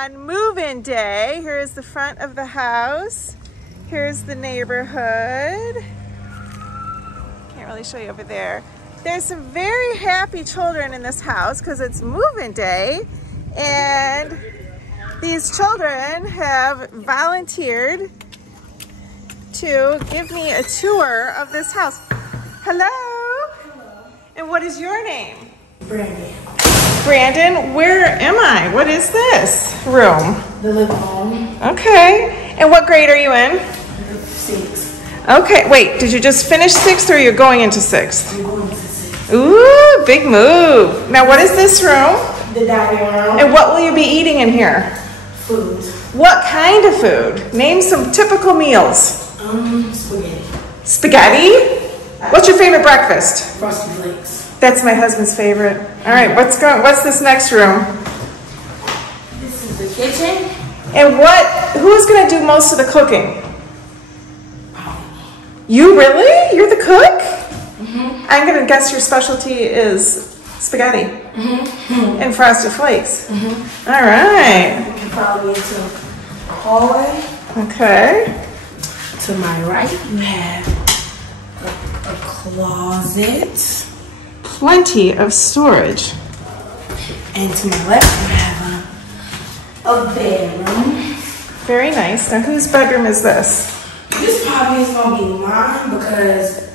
on move-in day. Here's the front of the house. Here's the neighborhood. Can't really show you over there. There's some very happy children in this house because it's move-in day, and these children have volunteered to give me a tour of this house. Hello. Hello. And what is your name? Brandon. Brandon, where am I? What is this room? The living room. Okay. And what grade are you in? 6th. Okay. Wait, did you just finish 6th or you're going into 6th? I'm going to 6th. Ooh, big move. Now, what is this room? The dining room. And what will you be eating in here? Food. What kind of food? Name some typical meals. Spaghetti. Spaghetti? What's your favorite breakfast? Frosted Flakes. That's my husband's favorite. All right, what's this next room? This is the kitchen. And who's gonna do most of the cooking? You really? You're the cook? Mm-hmm. I'm gonna guess your specialty is spaghetti and frosted flakes. Mm-hmm. All right. You can follow me into the hallway. Okay. To my right, you have a closet. Plenty of storage. And to my left, you have a bedroom. Very nice. Now, whose bedroom is this? This probably is gonna be mine because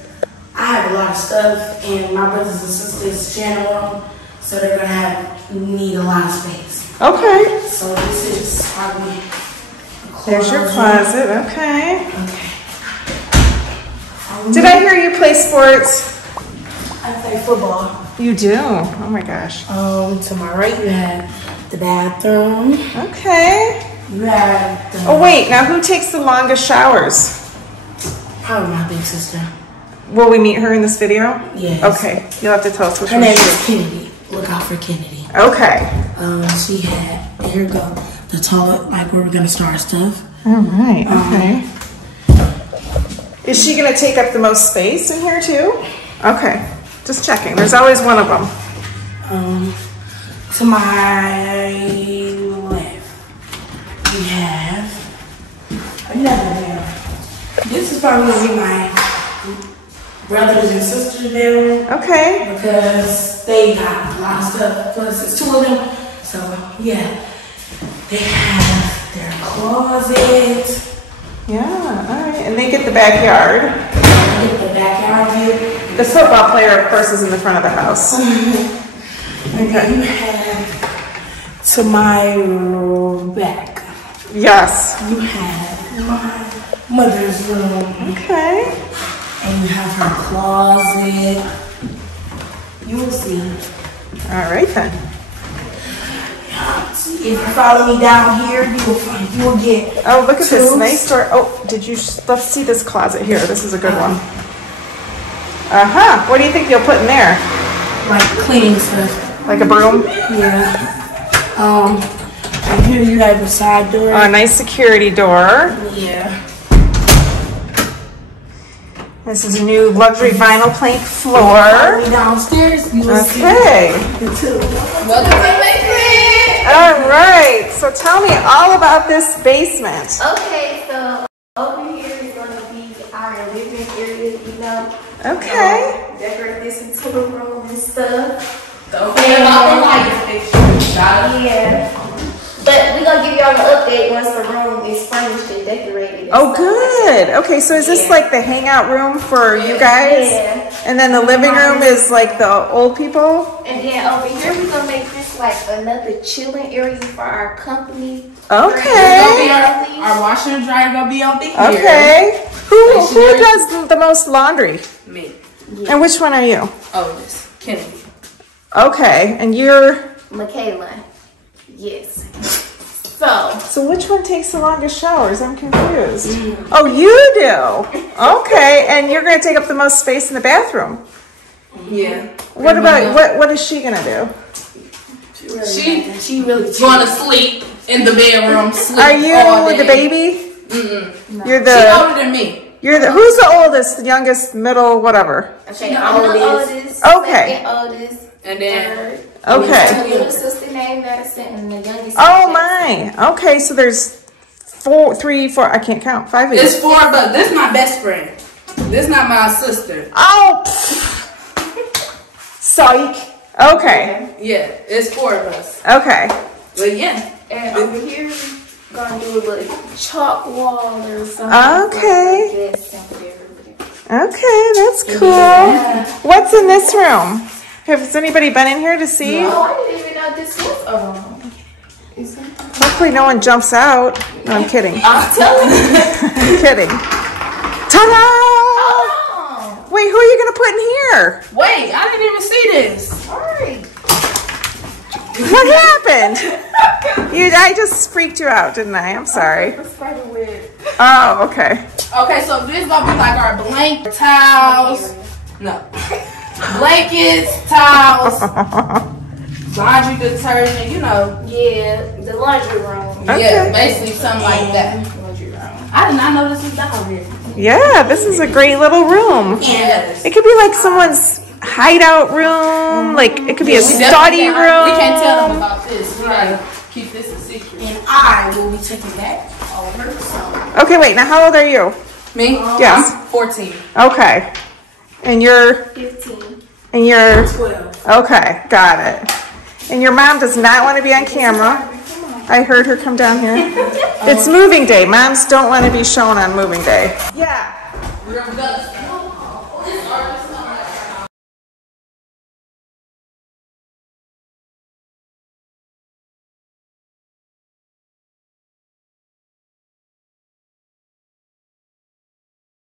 I have a lot of stuff, and my brothers and sisters share a room, so they're gonna need a lot of space. Okay. So this is probably. There's your closet. Okay. Okay. Did I hear you play sports? I play football. You do? Oh my gosh. To my right, you have the bathroom. Okay. You have the. Oh wait, now who takes the longest showers? Probably my big sister. Will we meet her in this video? Yes. Okay, you'll have to tell us which Her one name she is Kennedy. Look out for Kennedy. Okay. She had, here we go, the toilet, like where we're gonna store our stuff. All right, okay. Is she gonna take up the most space in here too? Okay, just checking. There's always one of them. To my left, we have another bedroom. This is probably gonna be my brothers and sisters' bedroom. Okay. Because they got a lot of stuff, plus it's 2 of them. So yeah, they have their closet. Yeah, all right. And they get the backyard. They get the backyard view. The football player, of course, is in the front of the house. And then you have to my back. Yes. You have my mother's room. Okay. And you have her closet. You will see. All right then. If you follow me down here, you will get. Oh, look at this nice door. Oh, let's see this closet here. This is a good one. Uh-huh. What do you think you'll put in there? Like cleaning stuff. Like a broom? Yeah. And here you have the side door. A nice security door. Yeah. This is a new luxury vinyl plank floor. Follow me downstairs. You will see the two. Welcome to the basement. All right. So tell me all about this basement. Okay, so over here is going to be our living area, you know. Okay. Decorate this into a room and stuff. Don't forget about the light fixture. Yeah. But we're going to give y'all an update once the room is furnished and decorated. And Oh, stuff good. Like Okay, so is this like the hangout room for you guys? Yeah. And then the living room is like the old people? And then over here, we're going to make this like another chilling area for our company. Okay. Our washer and dryer gonna be over here. Okay. Who does the most laundry? Me. Yeah. And which one are you? Oldest. Kennedy. Okay, and you're? Michaela. Yes. So which one takes the longest showers? I'm confused. Oh, you do? Okay, and you're going to take up the most space in the bathroom. Yeah. What about, what is she going to do? She really going to sleep in the bedroom. Sleep Are you all day. the baby? No. You're She's older than me. You're who's the oldest, the youngest, middle, whatever? Okay, I'm the oldest. Okay. Second oldest. And then Okay. Little sister named Madison and the youngest. Oh my. Okay, so there's 3, 4. I can't count. 5 of you. it's 4 of us. This is my best friend. This is not my sister. Oh. Psych. Okay. Yeah, it's 4 of us. Okay. But yeah. And over here, gonna do a little chalk wall or something. Okay. Like this. Okay, that's cool. What's in this room? Has anybody been in here to see? Oh, I didn't even know this was a room. Hopefully no one jumps out. No, I'm kidding. I'm telling you. I'm kidding. Ta-da! Oh, Wait, who are you gonna put in here? Wait, I didn't even see this. all right. What happened? I just freaked you out, didn't I? I'm sorry. Spider web. Oh, okay. Okay, so this is gonna be like our blanket towels. No. Blankets, towels, laundry detergent, you know. Yeah, the laundry room. Okay. Yeah, basically something like that. Laundry room. I did not know this was down here. Yeah, this is a great little room. Yes. It could be like someone's hideout room. Like it could be a study room. We can't tell them about this. We gotta keep this a secret. And I will be taking that over. So Okay, wait. Now, how old are you? Me? Yes. I'm 14. Okay. And you're 15. 12. okay. Got it. And your mom does not want to be on camera. I heard her come down here. It's moving day. Moms don't want to be shown on moving day. Yeah. We're gonna go.